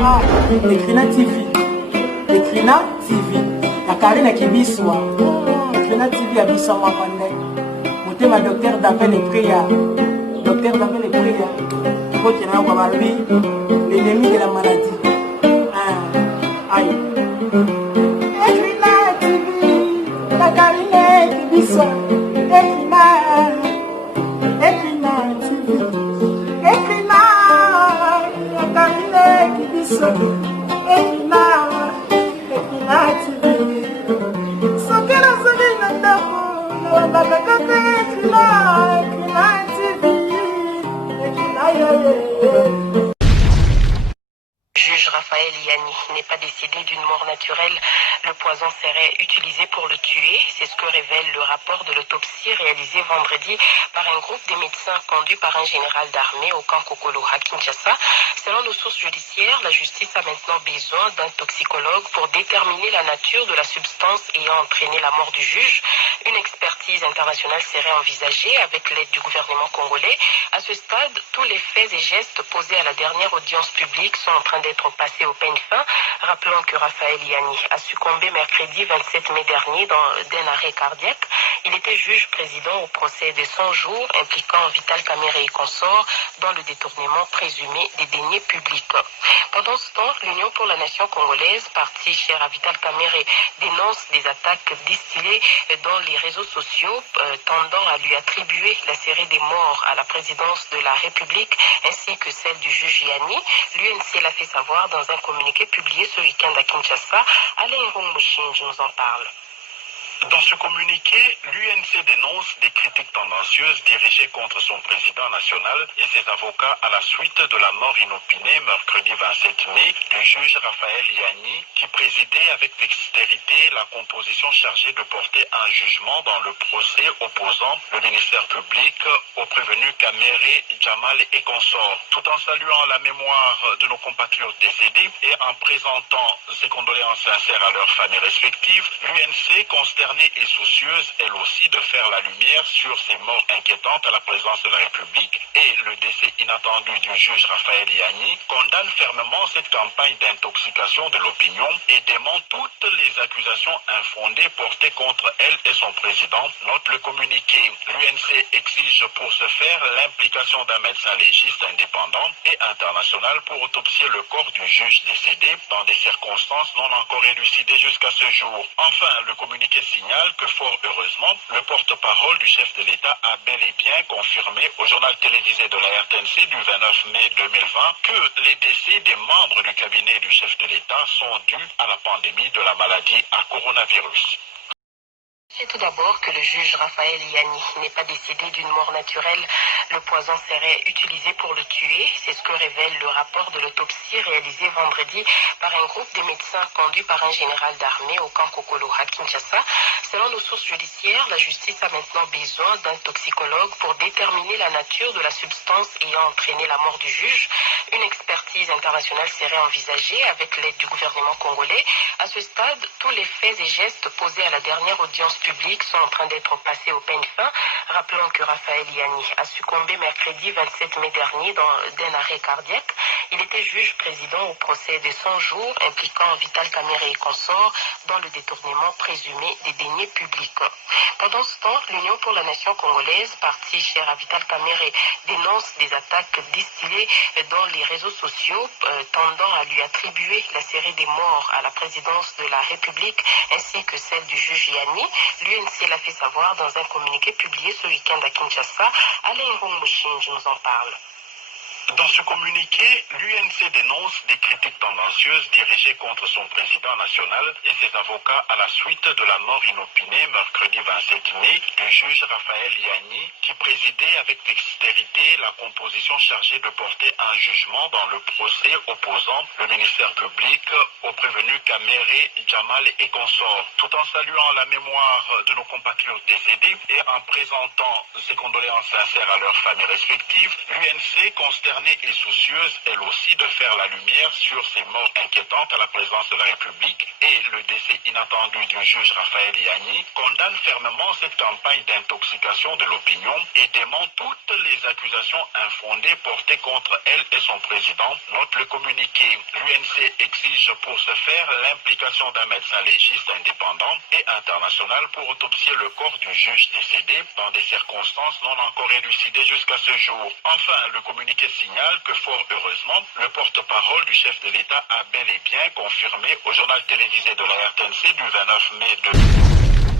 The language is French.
Ah, Ekrina TV. Ekrina TV. La Karine Kibiswa. Ekrina TV a Biswa Mwapande. Motema docteur d'appel et prière. Docteur d'appel et prière. Faut qu'il y ait un l'ennemi de la maladie. Aïe. Ekrina TV. La Karine Kibiswa. Ekrina TV. Ekrina. La Karine Kibiswa. Ekrina TV. Sokera Sabina Ndako. Ekrina TV. Juge Raphaël Iani n'est pas décédé d'une mort naturelle. Le poison serait utilisé pour le tuer. C'est ce que révèle le rapport de l'autopsie réalisé vendredi par un groupe de médecins conduit par un général d'armée au camp Kokolo à Kinshasa. Selon nos sources judiciaires, la justice a maintenant besoin d'un toxicologue pour déterminer la nature de la substance ayant entraîné la mort du juge. Une expertise internationale serait envisagée avec l'aide du gouvernement congolais. À ce stade, tous les faits et gestes posés à la dernière audience publique sont en train d'être passés au peigne fin. Rappelons que Raphaël Iani a succombé mercredi 27 mai dernier d'un arrêt cardiaque. Il était juge président au procès de 100 jours impliquant Vital Kamerhe et consorts dans le détournement présumé des deniers publics. Pendant ce temps, l'Union pour la nation congolaise, partie chère à Vital Kamerhe, dénonce des attaques distillées dans les réseaux sociaux tendant à lui attribuer la série des morts à la présidence de la République ainsi que celle du juge Iani. L'UNC l'a fait savoir dans un communiqué publié ce week-end à Kinshasa. Alain Mouchinj nous en parle. Dans ce communiqué, l'UNC dénonce des critiques tendancieuses dirigées contre son président national et ses avocats à la suite de la mort inopinée mercredi 27 mai du juge Raphaël Iani qui présidait avec dextérité la composition chargée de porter un jugement dans le procès opposant le ministère public aux prévenus Kamerhe, Jamal et consorts. Tout en saluant la mémoire de nos compatriotes décédés et en présentant ses condoléances sincères à leurs familles respectives, l'UNC consternée et soucieuse, elle aussi, de faire la lumière sur ces morts inquiétantes à la présence de la République et le décès inattendu du juge Raphaël Iani, condamne fermement cette campagne d'intoxication de l'opinion et dément toutes les accusations infondées portées contre elle et son président, note le communiqué. L'UNC exige pour ce faire l'implication d'un médecin légiste indépendant et international pour autopsier le corps du juge décédé dans des circonstances non encore élucidées jusqu'à ce jour. Enfin, le communiqué signale que fort heureusement, le porte-parole du chef de l'État a bel et bien confirmé au journal télévisé de la RTNC du 29 mai 2020 que les décès des membres du cabinet du chef de l'État sont dus à la pandémie de la maladie à coronavirus. C'est tout d'abord que le juge Raphaël Iani n'est pas décédé d'une mort naturelle. Le poison serait utilisé pour le tuer. C'est ce que révèle le rapport de l'autopsie réalisé vendredi par un groupe de médecins conduit par un général d'armée au camp Kokolo à Kinshasa. Selon nos sources judiciaires, la justice a maintenant besoin d'un toxicologue pour déterminer la nature de la substance ayant entraîné la mort du juge. Une expertise internationale serait envisagée avec l'aide du gouvernement congolais. À ce stade, tous les faits et gestes posés à la dernière audience publique sont en train d'être passés au peigne fin. Rappelons que Raphaël Iani a succombé mercredi 27 mai dernier d'un arrêt cardiaque. Il était juge président au procès de 100 jours impliquant Vital Kamerhe et consorts dans le détournement présumé des deniers publics. Pendant ce temps, l'Union pour la nation congolaise, partie chère à Vital Kamerhe, dénonce des attaques distillées dans les réseaux sociaux tendant à lui attribuer la série des morts à la présidence de la République ainsi que celle du juge Iani. L'UNC l'a fait savoir dans un communiqué publié ce week-end à Kinshasa. Alain Mouchinj nous en parle. Dans ce communiqué, l'UNC dénonce des critiques tendancieuses dirigées contre son président national et ses avocats à la suite de la mort inopinée mercredi 27 mai du juge Raphaël Iani qui présidait avec dextérité la composition chargée de porter un jugement dans le procès opposant le ministère public aux prévenus Kamerhe, Jamal et consorts. Tout en saluant la mémoire de nos compatriotes décédés et en présentant ses condoléances sincères à leurs familles respectives, l'UNC considère concernée et soucieuse, elle aussi, de faire la lumière sur ces morts inquiétantes à la présidence de la République et le décès inattendu du juge Raphaël Ianni, condamne fermement cette campagne d'intoxication de l'opinion et dément toutes les accusations infondées portées contre elle et son président. Note le communiqué. L'UNC exige pour ce faire l'implication d'un médecin légiste indépendant et international pour autopsier le corps du juge décédé dans des circonstances non encore élucidées jusqu'à ce jour. Enfin, le communiqué signale que fort heureusement, le porte-parole du chef de l'État a bel et bien confirmé au journal télévisé de la RTNC du 29 mai 2020